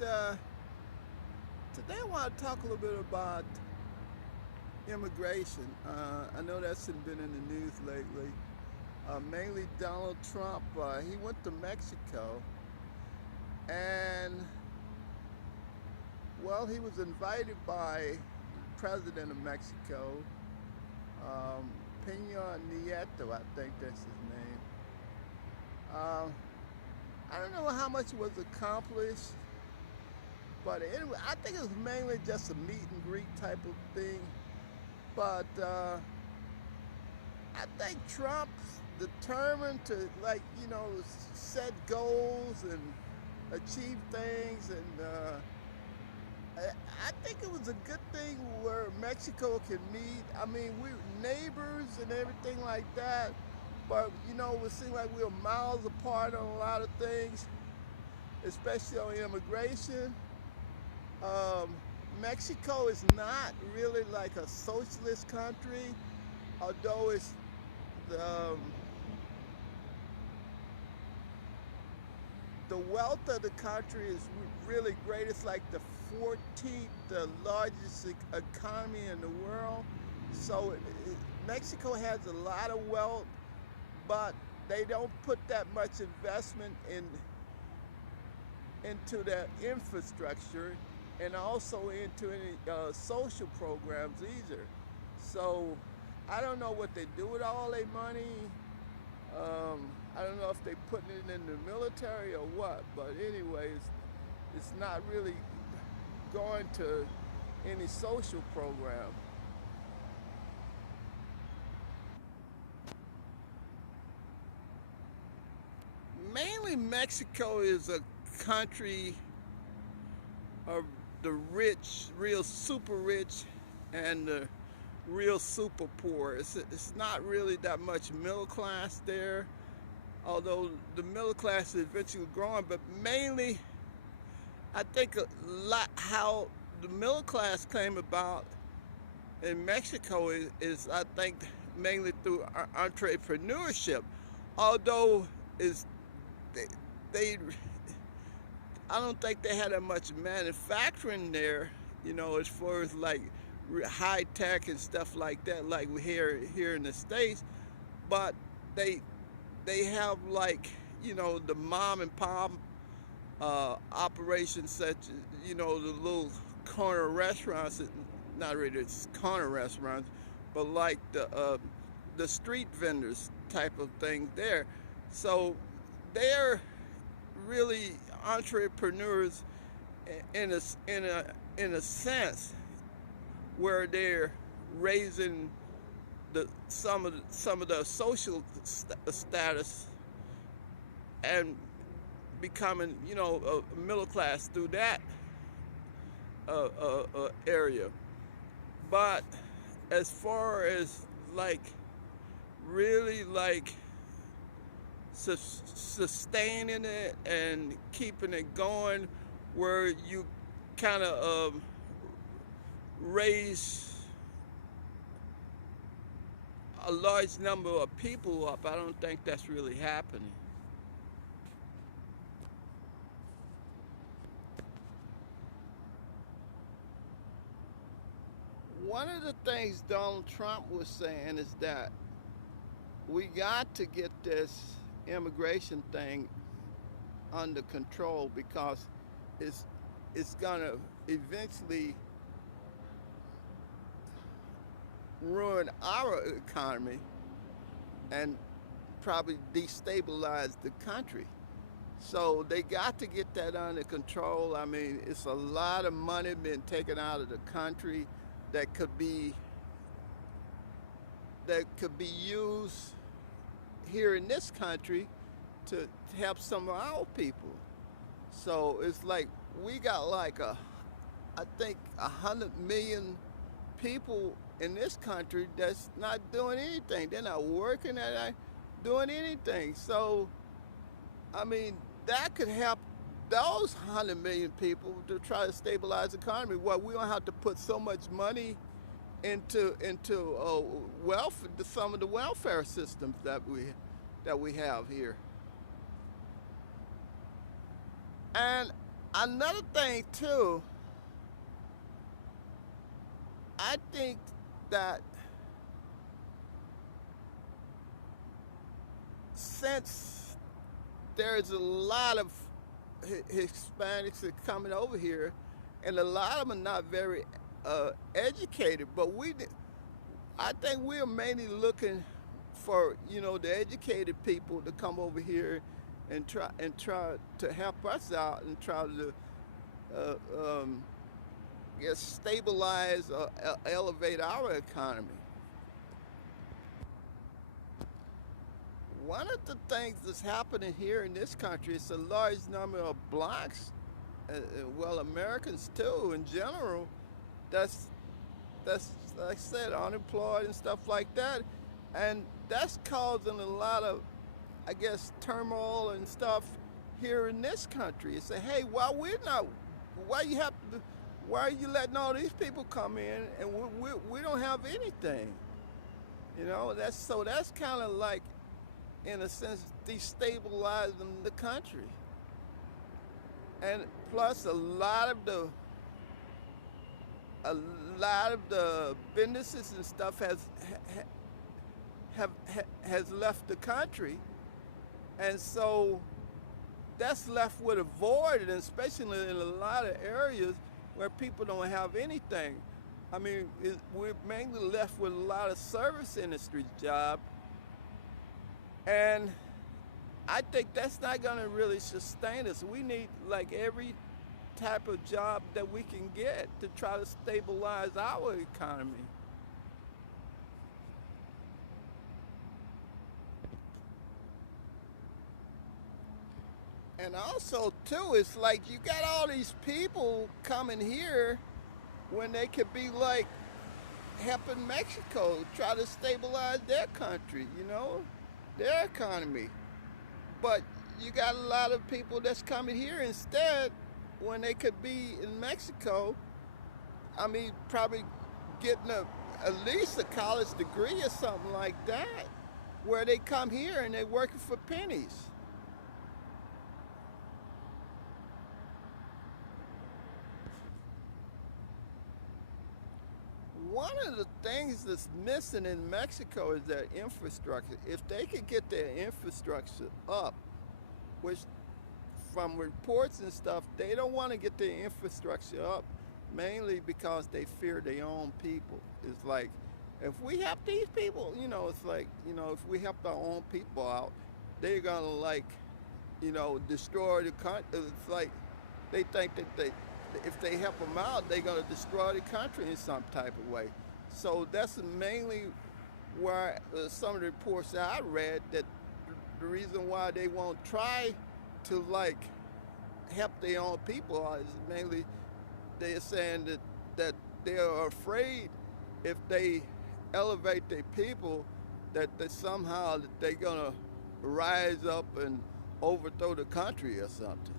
right, today I want to talk a little bit about immigration. I know that's been in the news lately. Mainly Donald Trump. He went to Mexico, and well, he was invited by the president of Mexico, Peña Nieto, I think that's his name. Uh, I don't know how much was accomplished, but anyway, I think it was mainly just a meet and greet type of thing. But I think Trump's determined to, like, set goals and achieve things. And I think it was a good thing where Mexico can meet. I mean, we're neighbors and everything like that. But, it seems like we're miles apart on a lot of things, especially on immigration. Um, Mexico is not really like a socialist country, although it's um, the wealth of the country is really great. It's like the 14th largest economy in the world. So Mexico has a lot of wealth, but they don't put that much investment into their infrastructure and also into any social programs either. So I don't know what they do with all their money. I don't know if they putting it in the military or what, but anyways, it's not really going to any social program. Mainly Mexico is a country of the rich, real super rich, and the real super poor. It's not really that much middle class there, although the middle class is eventually growing, but mainly I think a lot how the middle class came about in Mexico is I think mainly through entrepreneurship, although is they, they I don't think they had that much manufacturing there, as far as like high tech and stuff like that, like we here in the states. But they they have like the mom and pop operations, such as the little corner restaurants, not really corner restaurants, but like the street vendors type of thing there. So they're really entrepreneurs in a sense where they're raising some of the social status and becoming a middle class through that area. But as far as like really like sustaining it and keeping it going, where you kind of raise a large number of people up, I don't think that's really happening. One of the things Donald Trump was saying is that we got to get this immigration thing under control because it's it's gonna eventually ruin our economy and probably destabilize the country. So they got to get that under control. I mean, it's a lot of money being taken out of the country that could be used here in this country to help some of our people. So it's like we got like I think 100 million people in this country that's not doing anything. They're not working. They're not doing anything. So I mean, that could help those 100 million people to try to stabilize the economy. Well, we don't have to put so much money into wealth, some of the welfare systems that we have here. And Another thing too, I think that since there's a lot of Hispanics that are coming over here, and a lot of them are not very educated, but I think we're mainly looking for the educated people to come over here and try to help us out and try to stabilize or elevate our economy. One of the things that's happening here in this country is a large number of blacks, well, Americans too, in general, that's like I said, unemployed and stuff like that, and that's causing a lot of, I guess, turmoil and stuff here in this country. And say, hey, why are you letting all these people come in and we don't have anything? That's kind of like, in a sense, destabilizing the country. And plus, a lot of the businesses and stuff has left the country, and so that's left with a void, and especially in a lot of areas where people don't have anything. I mean, we're mainly left with a lot of service industry jobs, and I think that's not going to really sustain us. We need like every type of job that we can get to try to stabilize our economy. And also too, it's like you got all these people coming here when they could be like helping Mexico try to stabilize their country, their economy. But you got a lot of people that's coming here instead when they could be in Mexico. I mean, probably getting at least a college degree or something like that, where they come here and they're working for pennies. One of the things that's missing in Mexico is their infrastructure. If they could get their infrastructure up, which from reports and stuff, they don't want to get their infrastructure up mainly because they fear their own people. It's like, if we help these people, it's like, if we help our own people out, they're gonna destroy the country. It's like they think that if they help them out, they're gonna destroy the country in some type of way. So that's mainly why some of the reports that I read, that the reason why they won't try to help their own people is mainly they're saying that they are afraid if they elevate their people, that somehow that they're gonna rise up and overthrow the country or something.